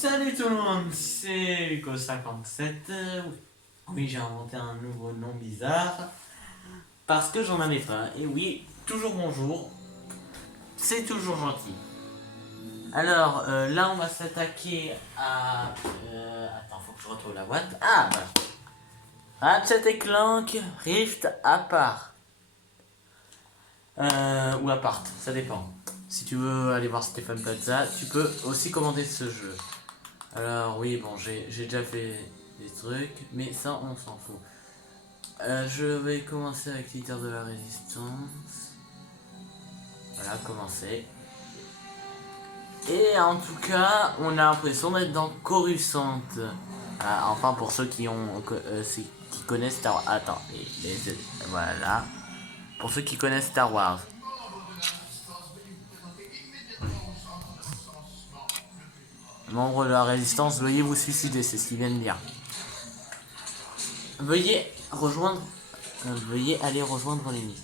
Salut tout le monde, c'est Hugo57. Oui, j'ai inventé un nouveau nom bizarre parce que j'en avais pas. Et oui, toujours bonjour, c'est toujours gentil. Alors là, on va s'attaquer à. Attends, faut que je retrouve la boîte. Ah, voilà. Ratchet & Clank Rift Apart. Ou Apart, ça dépend. Si tu veux aller voir Stéphane Plaza, tu peux aussi commander ce jeu. Alors oui, bon, j'ai déjà fait des trucs, mais ça, on s'en fout. Je vais commencer avec leader de la résistance. Voilà, commencer. Et en tout cas, on a l'impression d'être dans Coruscant. Enfin, pour ceux qui connaissent Star Wars. Attends, voilà. Pour ceux qui connaissent Star Wars. Membre de la résistance, veuillez vous suicider, c'est ce qu'ils viennent dire. Veuillez aller rejoindre l'ennemi.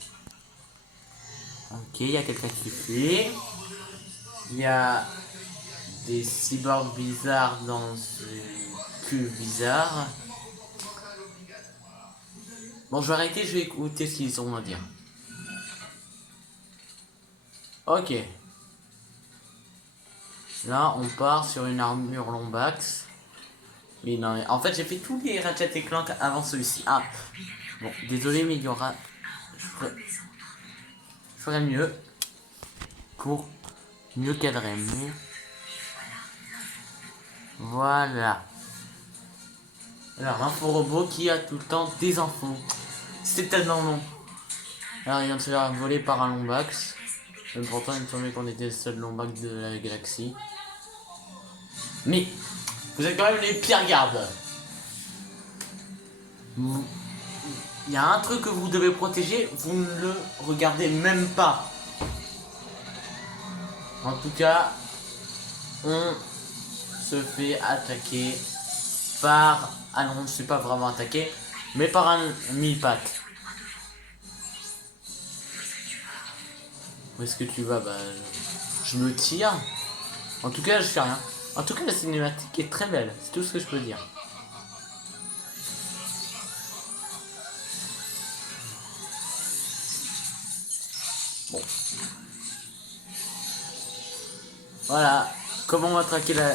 Ok, il y a quelqu'un qui fait. Il y a des cyborgs bizarres dans une queue bizarre. Bon, je vais arrêter, je vais écouter ce qu'ils ont à dire. Ok. Là, on part sur une armure Lombax. Mais non, en fait, j'ai fait tous les Ratchet & Clank avant celui-ci. Ah, bon, désolé, mais il y aura... Je ferai mieux. Pour mieux cadrer. Mais... Voilà. Alors, l'info-robot qui a tout le temps des infos. C'est tellement long. Alors, il vient de se faire voler par un Lombax. Même pourtant, il me semblait qu'on était le seul Lombax de la galaxie. Mais, vous êtes quand même les pires gardes. Il y a un truc que vous devez protéger, vous ne le regardez même pas. En tout cas, on se fait attaquer par... Ah non, on ne se fait pas vraiment attaquer, mais par un mi-pack. Où est-ce que tu vas? Bah, je me tire. En tout cas, je fais rien. En tout cas, la cinématique est très belle. C'est tout ce que je peux dire. Bon. Voilà. Comment on va traquer la...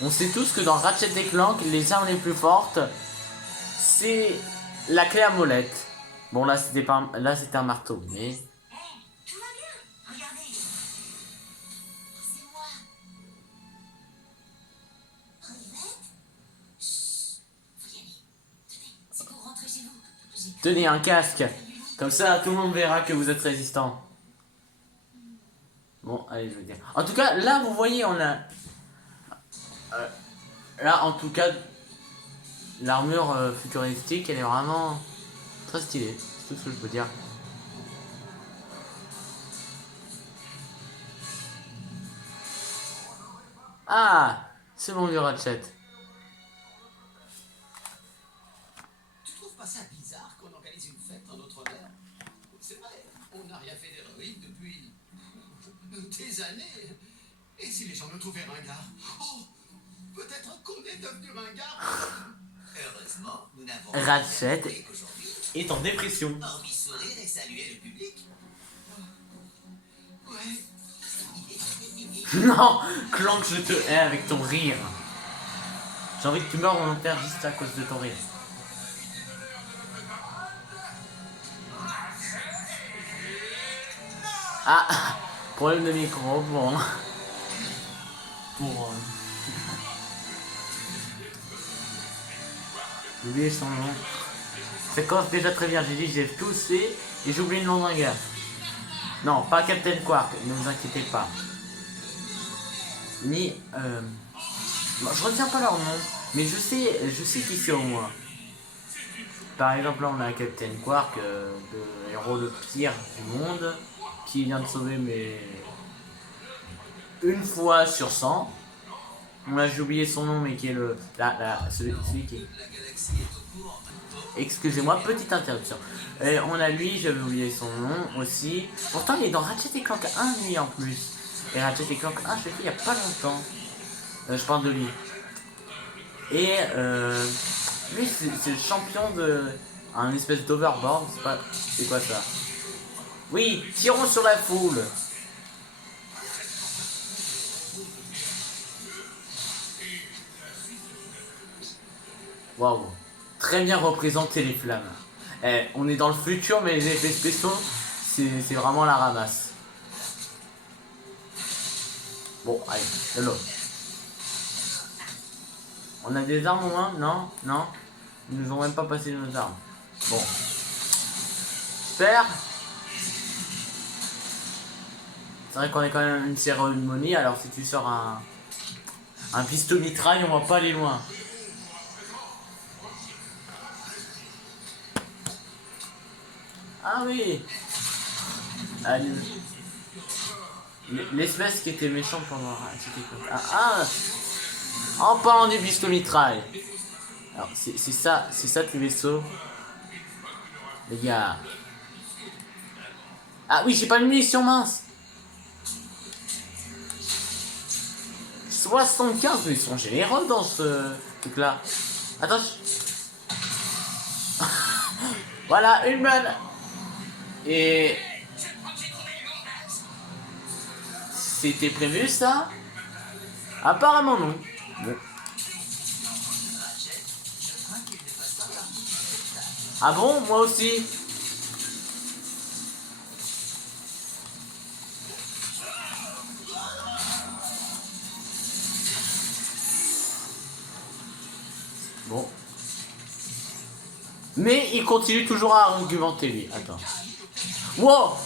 On sait tous que dans Ratchet & Clank, les armes les plus fortes, c'est la clé à molette. Bon, là, c'était pas... Là, c'était un marteau, mais... Tenez un casque. Comme ça, tout le monde verra que vous êtes résistant. Bon, allez, je veux dire. En tout cas, là, vous voyez, on a... là, en tout cas, l'armure futuristique, elle est vraiment très stylée. C'est tout ce que je peux dire. Ah, c'est mon vieux Ratchet. Tu trouves pas ça bizarre qu'on organise une fête en notre honneur? C'est vrai, on n'a rien fait d'héroïque depuis des années. Et si les gens nous trouvaient ringards? Oh, peut-être qu'on est devenu ringards. Heureusement, nous n'avons pas Ratchet est en dépression. hormis sourire et saluer le public. Ouais. Non, Clank, je te hais avec ton rire. J'ai envie que tu meurs en enfer juste à cause de ton rire. Ah, problème de micro, bon. Pour... J'ai oublié son nom. Ça commence déjà très bien, j'ai dit j'ai tout fait et j'ai oublié le nom d'un gars. Non, pas Captain Quark, ne vous inquiétez pas. Ni... Bon, je retiens pas leur nom, mais je sais qui c'est au moins. Par exemple, là on a Captain Quark, le héros le pire du monde, qui vient de sauver une fois sur 100. J'ai oublié son nom, mais qui est celui qui est... Excusez-moi, petite interruption. On a lui, j'avais oublié son nom aussi. Pourtant, il est dans Ratchet & Clank 1, lui, en plus. Et Ratchet & Clank 1, je l'ai fait il y a pas longtemps. Je parle de lui. Et lui, c'est le champion de un espèce d'overboard. C'est quoi ça? Oui, tirons sur la foule. Waouh, très bien représenté les flammes. Eh, on est dans le futur, mais les effets spéciaux, c'est vraiment la ramasse. Bon, allez, hello. On a des armes au moins? Non? Non? Ils nous ont même pas passé nos armes. Bon. Super. C'est vrai qu'on est quand même une cérémonie, alors si tu sors un pistolet mitraille, on va pas aller loin. Ah oui. L'espèce qui était méchant pendant... En parlant du pistolet mitraille. Alors c'est ça le vaisseau. Les gars. Ah oui, j'ai pas de munitions mince. 75, mais ils sont généreux dans ce truc là. Attends. Voilà, une balle. Et... C'était prévu ça? Apparemment non. Bon. Ah bon? Moi aussi. Bon. Mais il continue toujours à argumenter lui. Attends. Wow!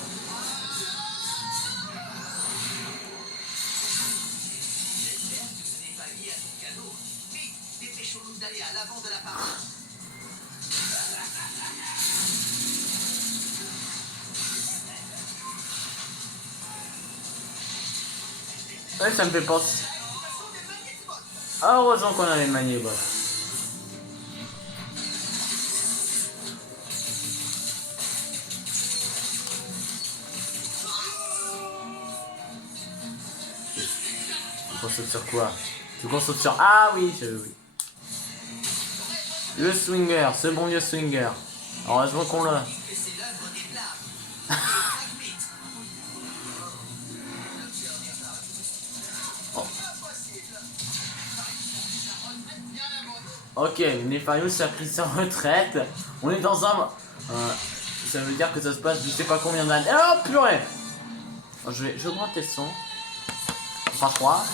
Ouais, ça me fait penser. Ah, heureusement qu'on avait manié, bah. Tu concentres sur quoi? Tu concentres sur... Ah oui, oui. Le swinger, ce bon vieux swinger. Heureusement qu'on l'a. Ok, Nefarious a pris sa retraite. On est dans un... ça veut dire que ça se passe je sais pas combien d'années. Oh purée! Je vais augmenter le son. Enfin 3.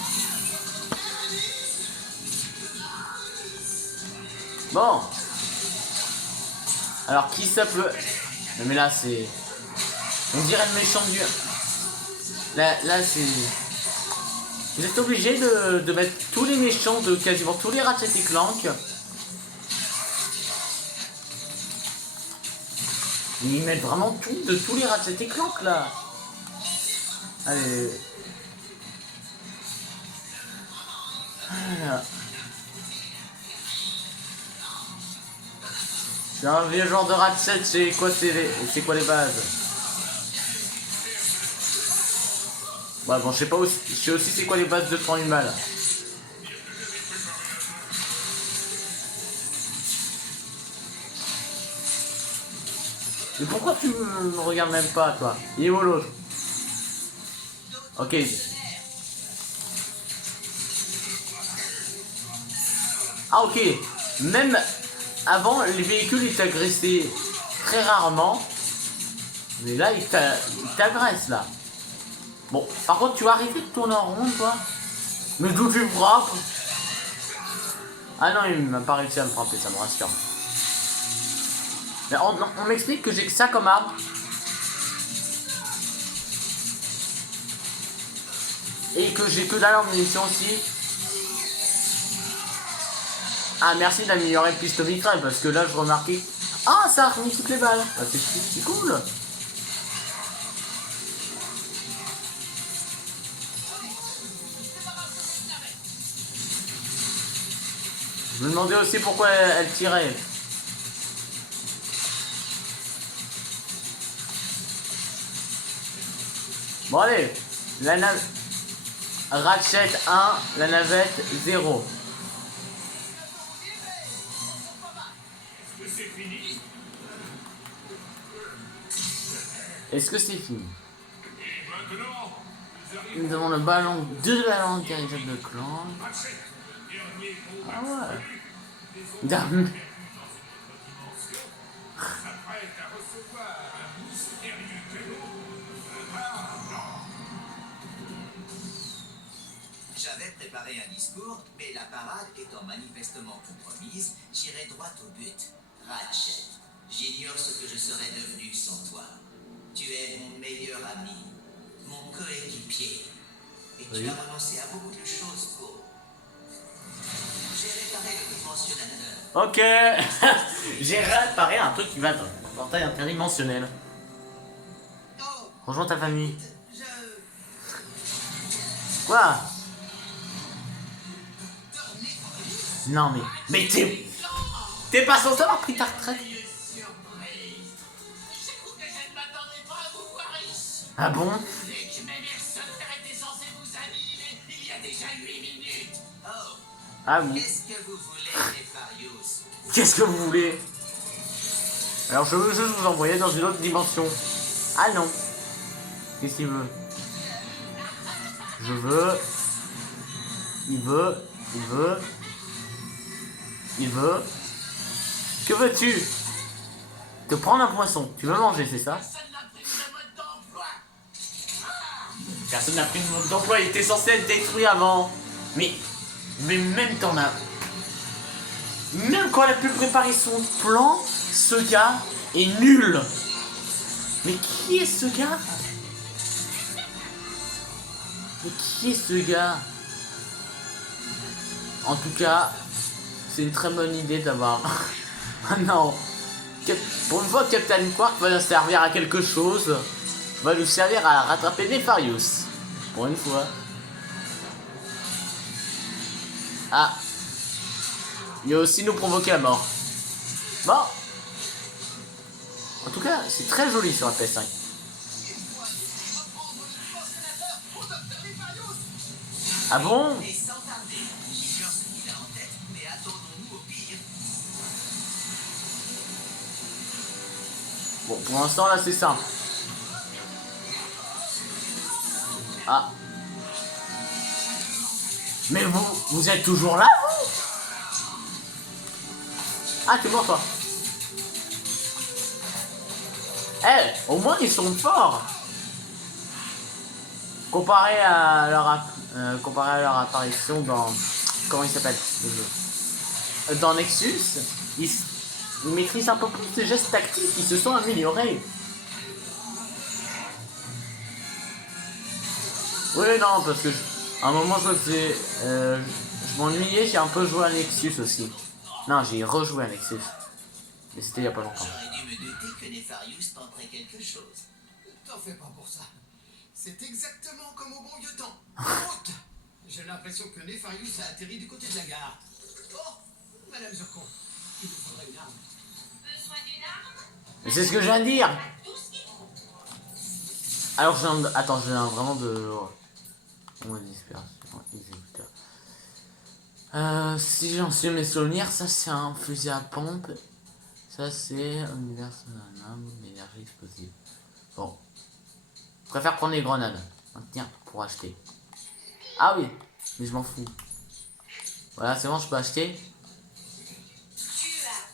Bon. Alors qui ça peut... Mais là c'est... On dirait le méchant du... Là c'est... Vous êtes obligé de mettre tous les méchants de quasiment tous les Ratchet et Clank. Ils mettent vraiment tout de tous les Ratchet et Clank là. Allez. Voilà. C'est un vieux genre de Ratchet, c'est quoi les bases? Ouais bon je sais pas aussi, je sais aussi c'est quoi les bases de prendre une balle. Mais pourquoi tu me regardes même pas toi? Il est où l'autre? Ok. Ah ok. Même avant les véhicules ils t'agressaient très rarement. Mais là ils t'agressent là. Bon, par contre tu vas arrêter de tourner en rond toi. Mais d'où tu me frappes? Ah non il m'a pas réussi à me frapper, ça me rassure. Mais on m'explique que j'ai que ça comme arme. Et que j'ai que dalle en munitions aussi. Ah merci d'améliorer le pistolet mitraille parce que là je remarquais. Ah ça a remis toutes les balles. Ah, c'est cool. Je me demandais aussi pourquoi elle tirait. Bon allez, la nave... Ratchet 1, la navette 0. Est-ce que c'est fini? Nous avons le ballon de ballon dirigeable de clan. Ah ouais. Dame. J'avais préparé un discours, mais la parade étant manifestement compromise, j'irai droit au but. Ratchet, j'ignore ce que je serais devenu sans toi. Tu es mon meilleur ami, mon coéquipier, et tu as renoncé à beaucoup de choses pour... J'ai réparé le dimensionnateur. Ok. J'ai réparé un truc qui va dans le portail interdimensionnel. Oh, Rejoins ta famille. je... Quoi? Non mais t'es pas censé avoir pris ta retraite? Ah bon? Ah bon? Qu'est-ce que vous voulez, Nefarius? Qu'est-ce que vous voulez? Alors je veux juste vous envoyer dans une autre dimension. Ah non. Qu'est-ce qu'il veut? Je veux. Il veut. Il veut. Il veut. Que veux-tu? Te prendre un poisson. Tu veux manger, c'est ça? Personne n'a pris de mode d'emploi. Il était censé être détruit avant. Mais même t'en as. Même quand elle a pu préparer son plan, ce gars est nul. Mais qui est ce gars? Mais qui est ce gars? En tout cas, c'est une très bonne idée d'avoir... Ah non. Pour une fois, Captain Quark va nous servir à quelque chose. Va nous servir à rattraper Nefarius. Pour une fois. Ah. Il va aussi nous provoquer la mort. Bon. En tout cas, c'est très joli sur la PS5. Ah bon? Et sans tarder, j'ignore ce qu'il a en tête, mais attendons-nous au pire. Bon, pour l'instant, là, c'est simple. Ah. Mais vous êtes toujours là, vous? Ah, t'es mort, toi. Eh, au moins, ils sont forts. Comparé à leur apparition dans... Comment il s'appelle, le jeu? Dans Nexus, ils maîtrisent un peu plus ces gestes tactiques, ils se sont améliorés. Oui, non, parce que à un moment je faisais... je m'ennuyais, j'ai un peu joué à Nexus aussi. Non, j'ai rejoué à Nexus. Mais c'était il y a pas longtemps. J'aurais dû me douter que Nefarius tenterait quelque chose. T'en fais pas pour ça. C'est exactement comme au bon vieux temps. Route. J'ai l'impression que Nefarius a atterri du côté de la gare. Oh, Madame Zurkon, il vous faudrait une arme. Besoin d'une arme? Mais c'est ce que je viens de dire. Tout ce qu'il faut. Alors je viens de... Attends, je viens vraiment de... On exécuteur. Si j'en suis mes souvenirs, ça c'est un fusil à pompe. Ça c'est un univers d'énergie explosive. Bon. Je préfère prendre les grenades. Tiens, pour acheter. Ah oui, mais je m'en fous. Voilà, c'est bon, je peux acheter. Tu as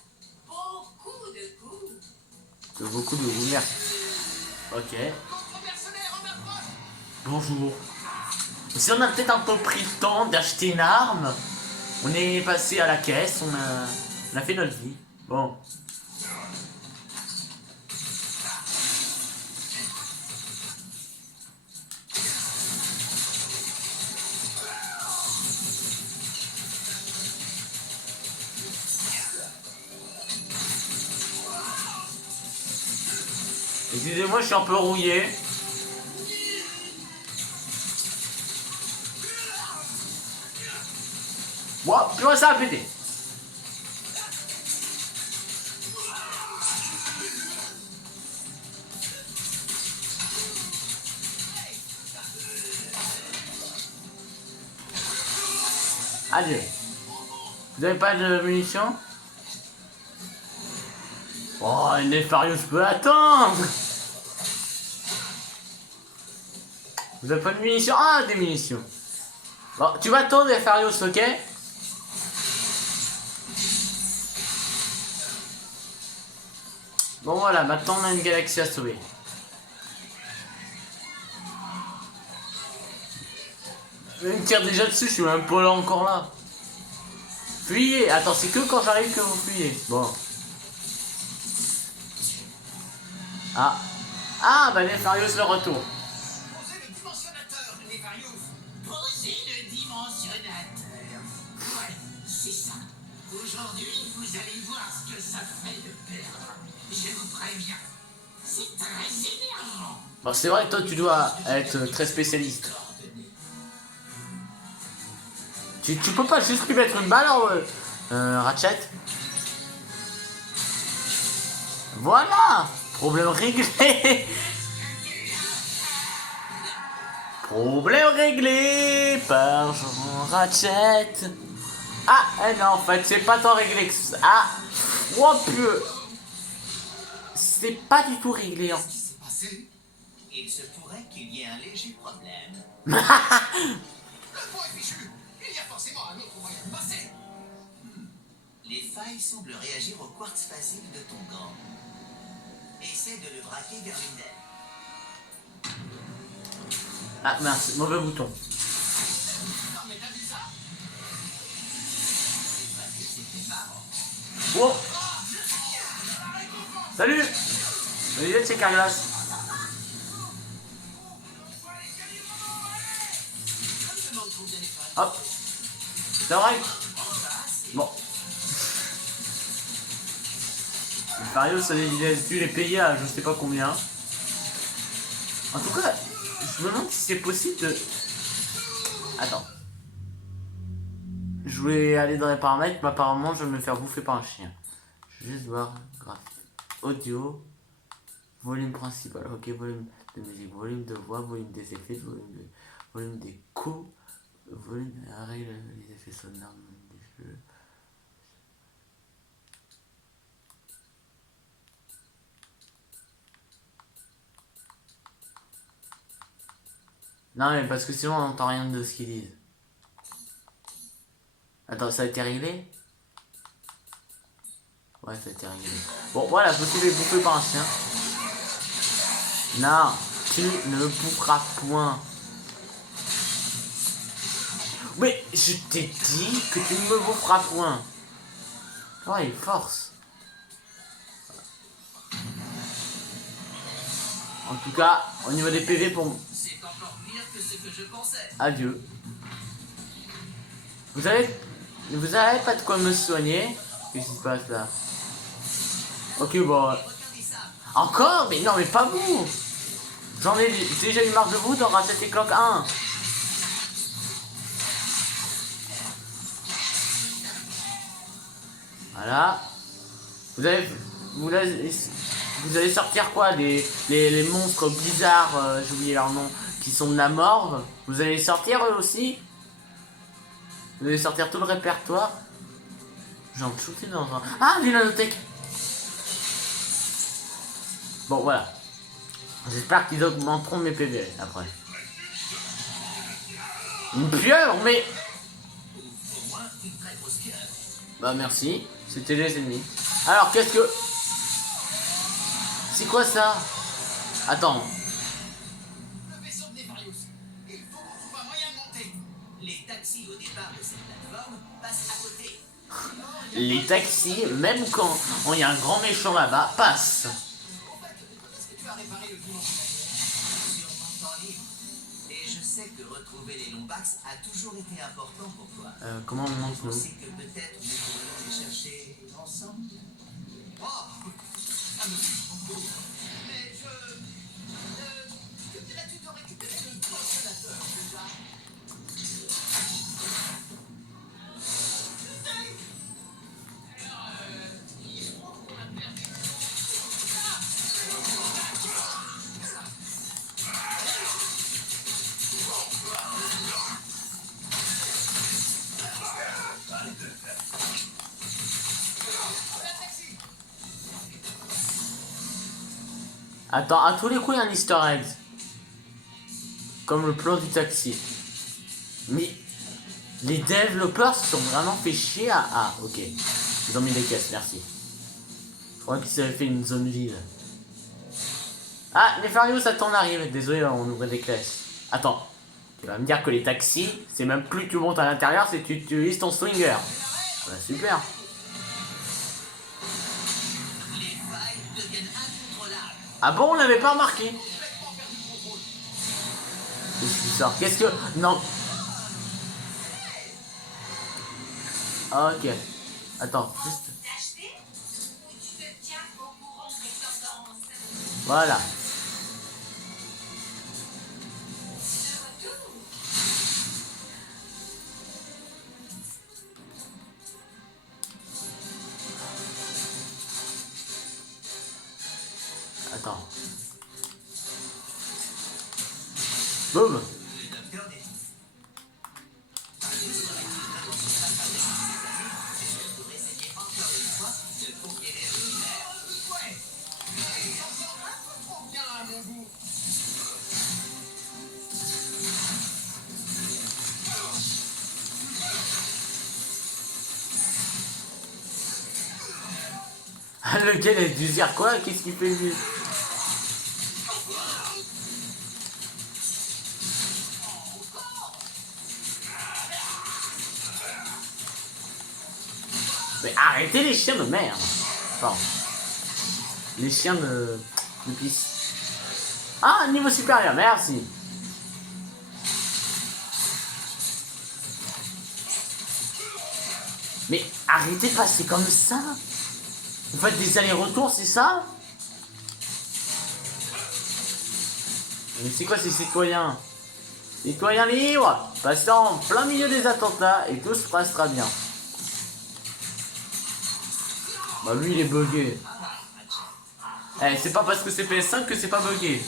beaucoup de goût. Beaucoup de vous, merci. Ok. Bonjour. Si on a peut-être un peu pris le temps d'acheter une arme, on est passé à la caisse, on a fait notre vie. Bon. Excusez-moi, je suis un peu rouillé. Wow, purée, ça a pété. Adieu. Vous avez pas de munitions? Oh, Nefarious peut attendre. Vous avez pas de munitions? Ah, des munitions. Bon, tu vas attendre Nefarious, ok? Bon voilà, maintenant on a une galaxie à sauver. Il me tire déjà dessus, je suis même pas là encore là. Fuyez. Attends, c'est que quand j'arrive que vous fuyez. Bon. Ah. Ah, bah Nefarious le retour. Posez le dimensionnateur, Nefarious. Posez le dimensionnateur. Ouais, c'est ça. Aujourd'hui, vous allez voir ce que ça fait de perdre. Je vous préviens. C'est très énervant. Bon, c'est vrai que toi tu dois être très spécialiste. Tu peux pas juste lui mettre une balle en Ratchet. Voilà. Problème réglé. Problème réglé par Jean Ratchet. Ah, non, en fait, c'est pas tant réglé que ça. Ah, oh peu. C'est pas du tout réglé. Hein. Qu'est-ce qui s'est passé? Il se pourrait qu'il y ait un léger problème. Le pont est fichu. Il y a forcément un autre moyen de passer. Les failles semblent réagir au quartz facile de ton gant. Essaie de le braquer vers l'une d'elles. Ah, mince, mauvais bouton. Non, mais t'as vu ça? C'est parce que c'était marrant. Oh. Salut. Salut, c'est Carglass. Je me demande combien les fans. Hop. C'est vrai. Bon. Mario, ça il a dû les payer à je sais pas combien. En tout cas, je me demande si c'est possible de... Attends. Je voulais aller dans les paramètres, mais apparemment je vais me faire bouffer par un chien. Je vais juste voir. Audio. Volume principal. Ok, volume de musique, volume de voix, volume des effets, volume des coups, volume les effets sonores des jeux. Non mais parce que sinon on n'entend rien de ce qu'ils disent. Attends, ça a été réglé? Ouais, ça a été réglé. Bon, voilà, je me suis fait bouffer par un chien. Non, tu ne me boufferas point. Mais je t'ai dit que tu ne me boufferas point. Oh, il force. En tout cas, au niveau des PV pour... C'est encore pire que ce que je pensais. Adieu. Vous avez pas de quoi me soigner? Qu'est-ce qui se passe là? Ok, bon. Regardez ça. Encore? Mais non, mais pas vous! J'en ai déjà eu marre de vous dans Ratchet et Clank 1. Voilà. Vous allez sortir quoi? Les monstres bizarres, j'ai oublié leur nom, qui sont de la mort. Vous allez sortir eux aussi? Vous allez sortir tout le répertoire? J'en shooté dans un... Ah, Vilanothèque! Bon, voilà. J'espère qu'ils augmenteront mes PV après. Une pieuvre, mais... Au moins, une très grosse pieuvre. Bah merci, c'était les ennemis. Alors, qu'est-ce que... C'est quoi ça? Attends. Le vaisseau de Nefarious. Il faut qu'on trouve un moyen de monter. Les taxis au départ de cette plateforme passent à côté. Les taxis, même quand il y a un grand méchant là-bas, passent. Au fait, est-ce que tu as réparé le dimensionnateur? Sur mon temps libre. Et je sais que retrouver les Lombax a toujours été important pour toi. Comment on monte Je nous? sais que peut-être nous pourrions les chercher ensemble. Oh, ça me touche beaucoup. Mais que dirais-tu de récupérer le dimensionnateur déjà? Attends, à tous les coups, il y a un easter egg. Comme le plan du taxi. Mais les développeurs se sont vraiment fait chier à... Ah, ok. Ils ont mis des caisses, merci. Je crois qu'ils avaient fait une zone vide. Ah, Nefarious, ça t'en arrive. Désolé, on ouvrait des caisses. Attends. Tu vas me dire que les taxis, c'est même plus que tu montes à l'intérieur, c'est que tu utilises ton swinger. Bah, super. Ah bon, on l'avait pas remarqué. Qu'est-ce qui sort? Qu'est-ce que... Non. Ok. Attends, juste... D'acheter ou tu te tiens au courant des tendances? Voilà. De retour. Attends. Boum. Bien à mon goût. Lequel est du dire quoi? Qu'est-ce qu'il fait lui? Mais arrêtez les chiens de merde. Pardon. Les chiens de pisse. Ah, niveau supérieur, merci. Mais arrêtez de passer comme ça. Vous faites des allers-retours, c'est ça? Mais c'est quoi ces citoyens? Citoyens libres, passant en plein milieu des attentats et tout se passera bien. Bah lui il est bugué. Eh, c'est pas parce que c'est PS5 que c'est pas bugué.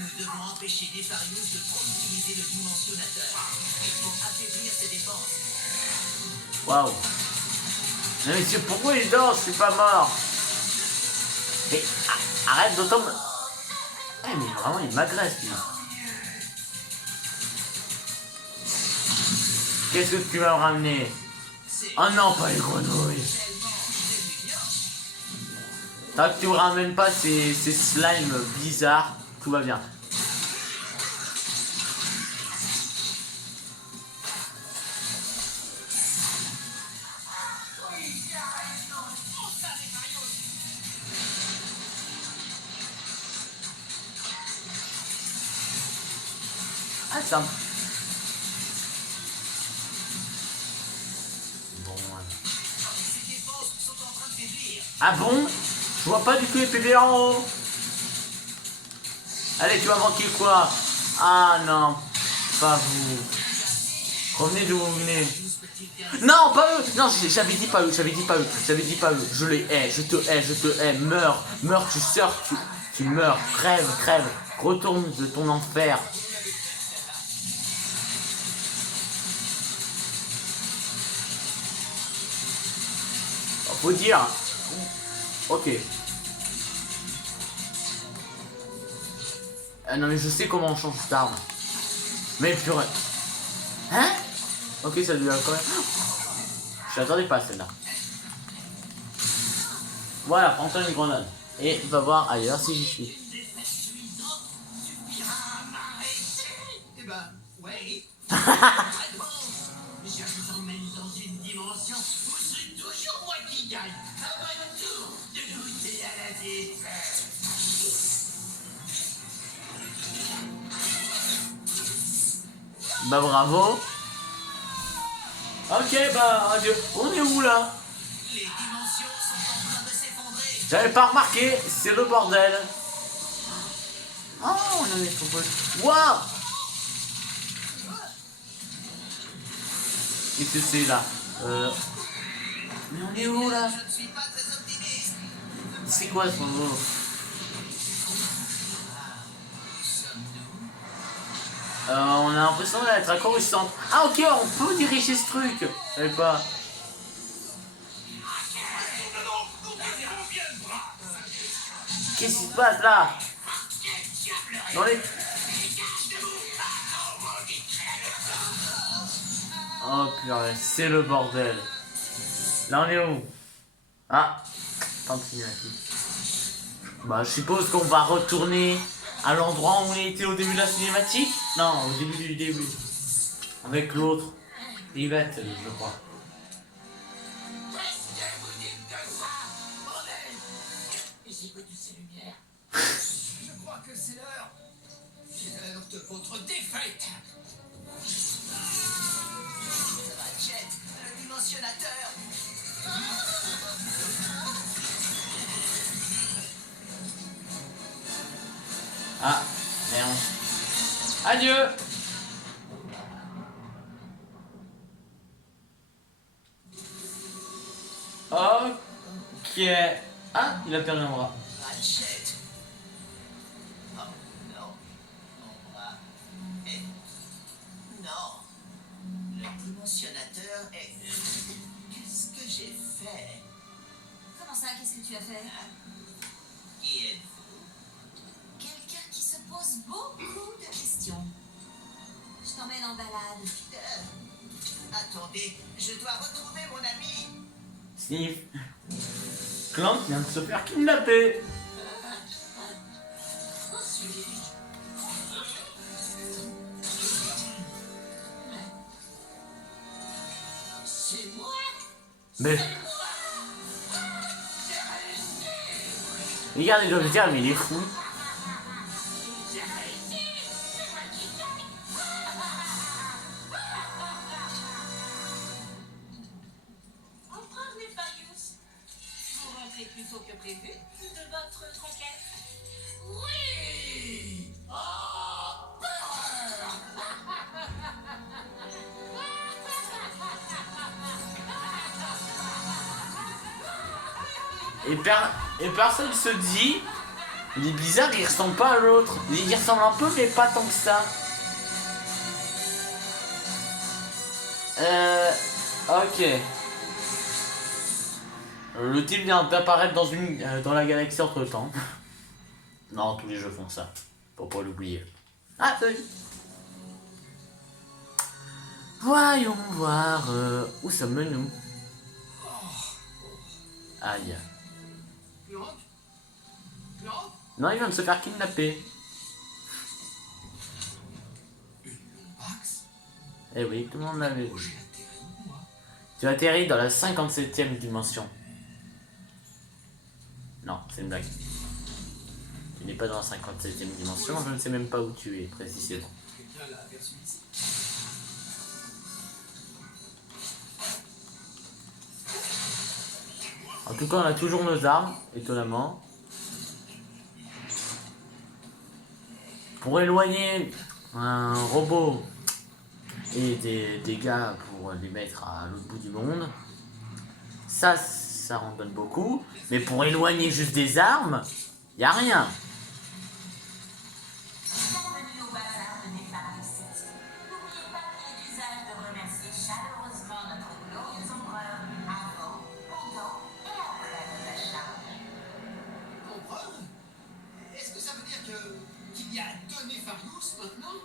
Nous devons empêcher Nefarious de trop utiliser le dimensionnateur. Il faut affaiblir ses défenses. Waouh. Mais monsieur, pourquoi il dort? Je suis pas mort. Mais arrête d'autant me... Eh mais vraiment il m'agresse lui. Qu'est-ce que tu vas me ramener? Oh non, pas les grenouilles. Tant que tu me ramènes pas ces slimes bizarres, tout va bien. Ah ça... Bon... Ah bon? Je vois pas du tout les PV en haut. Allez, tu vas manquer quoi? Ah non, pas vous. Revenez d'où vous venez. Non, pas eux. Non, j'avais dit pas eux, j'avais dit pas eux, j'avais dit pas eux. Je les hais, je te hais, je te hais. Meurs, meurs, tu sors, tu meurs. Crève, crève. Retourne de ton enfer. Faut dire. Ok. Non mais je sais comment on change d'arme. Mais purée. Hein? Ok, ça lui a quand même... Je l'attendais pas celle-là. Voilà, prends-toi une grenade. Et va voir ailleurs si j'y suis. Eh ben, ouais. Je vous emmène dans une dimension où c'est toujours moi qui gagne. À votre tour de goûter à la défaite. Bah bravo. Ok, bah adieu. On est où là? Les dimensions sont en train de s'effondrer. J'avais pas remarqué, c'est le bordel. Oh, on en est trop. Waouh! Qu'est-ce que c'est là? Mais on est où là? Je ne suis pas très optimiste. C'est quoi son mot? On a l'impression d'être à Coruscant. Ah ok, on peut diriger ce truc. Je savais pas. Qu'est-ce qui se passe là? Dans les... Oh purée, c'est le bordel. Là on est où? Ah, tant de cinématique. Bah je suppose qu'on va retourner à l'endroit où on était au début de la cinématique. Non, au début du début. Avec l'autre. Yvette, je crois. Qu'est-ce que vous dites de ça, bordel? J'écoute ces lumières. Je crois que c'est l'heure. C'est l'heure de votre défaite. Ratchet, le dimensionnateur. Ah, merde. Adieu. Ok. Ah, il a perdu un bras. Ratchet. Oh non. Mon bras. Et... non. Le dimensionnateur est... Qu'est-ce que j'ai fait? Comment ça, qu'est-ce que tu as fait? Qui êtes-vous? Quelqu'un qui se pose beaucoup de questions. Je t'emmène en balade. Attendez, je dois retrouver mon ami. Sniff. Clank vient de se faire kidnapper. C'est moi. Mais... Regarde, il doit me dire, mais il est fou. J'ai réussi. C'est moi qui gagne. Empereur Nefarius, vous rentrez plus tôt que prévu de votre conquête. Oui. Oh, peur. Et personne se dit... Les Blizzard, ils ressemblent pas à l'autre. Ils ressemblent un peu, mais pas tant que ça. Ok. Le type vient d'apparaître dans la galaxie entre temps. Non, tous les jeux font ça. Faut pas l'oublier. Ah, salut. Voyons voir. Où sommes-nous? Aïe. Clank? Clank? Non, il vient de se faire kidnapper. Une Lombax? Eh oui, tout le monde l'avait Oh, vu. j'ai atterri, moi. Tu atterris dans la 57e dimension. Non, c'est une blague. Tu n'es pas dans la 57e dimension, je ne sais même pas où tu es précisément. Quelqu'un l'a aperçu ici. En tout cas, on a toujours nos armes, étonnamment. Pour éloigner un robot et des dégâts pour les mettre à l'autre bout du monde, ça en donne beaucoup. Mais pour éloigner juste des armes, y a rien. Bienvenue au bazar de Nefarius. N'oubliez pas qu'il est d'usage de remercier chaleureusement notre glorieux empereur avant, pendant et après vos achats. Empereur? Est-ce que ça veut dire qu'il y a deux Nefarius maintenant?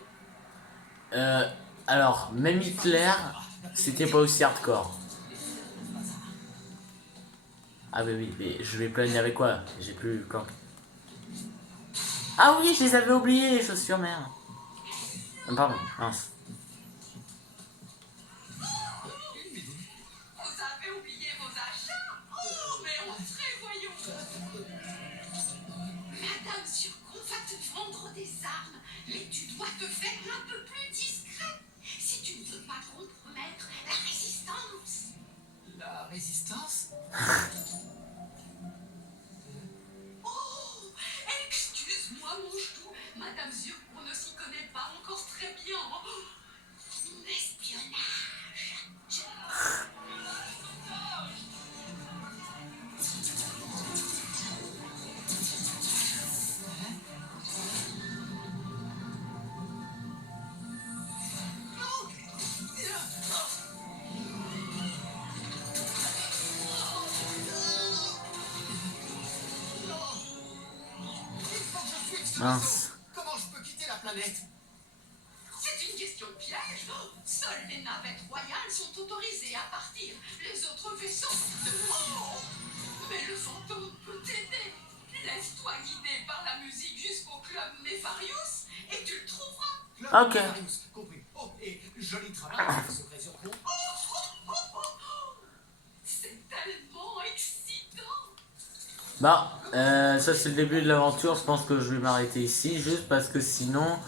Alors, même Hitler, c'était pas aussi hardcore. Ah bah oui, mais je vais planer avec quoi? J'ai plus quand. Ah oui, je les avais oubliés, les chaussures, merde. Pardon, mince. Vous avez oublié vos achats? Oh, mais entrez, voyons. Madame Surcon va te vendre des armes, mais tu dois te faire un peu plus discret si tu ne veux pas compromettre la résistance. La résistance? Oh, excuse-moi mon chou, Madame Surcon ne s'y connaît pas encore très bien. Espionnage. Mince. Comment je peux quitter la planète? C'est une question de piège. Seules les navettes royales sont autorisées à partir. Les autres vaisseaux... Oh, mais le fantôme peut t'aider. Laisse-toi guider par la musique jusqu'au club Nefarius et tu le trouveras. Ok. Nefarius, compris. Oh, et joli travail, secret sur compte. C'est tellement excitant. Bah, ça c'est le début de l'aventure. Je pense que je vais m'arrêter ici, juste parce que sinon,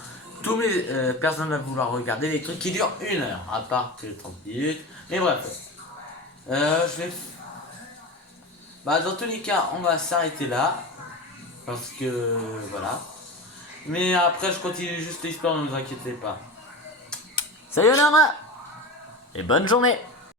personne va vouloir regarder les trucs qui durent 1 heure, à part que 30 minutes. Mais bref, je vais. Bah, dans tous les cas, on va s'arrêter là, parce que voilà. Mais après, je continue juste l'histoire, ne vous inquiétez pas. Sayonara et bonne journée.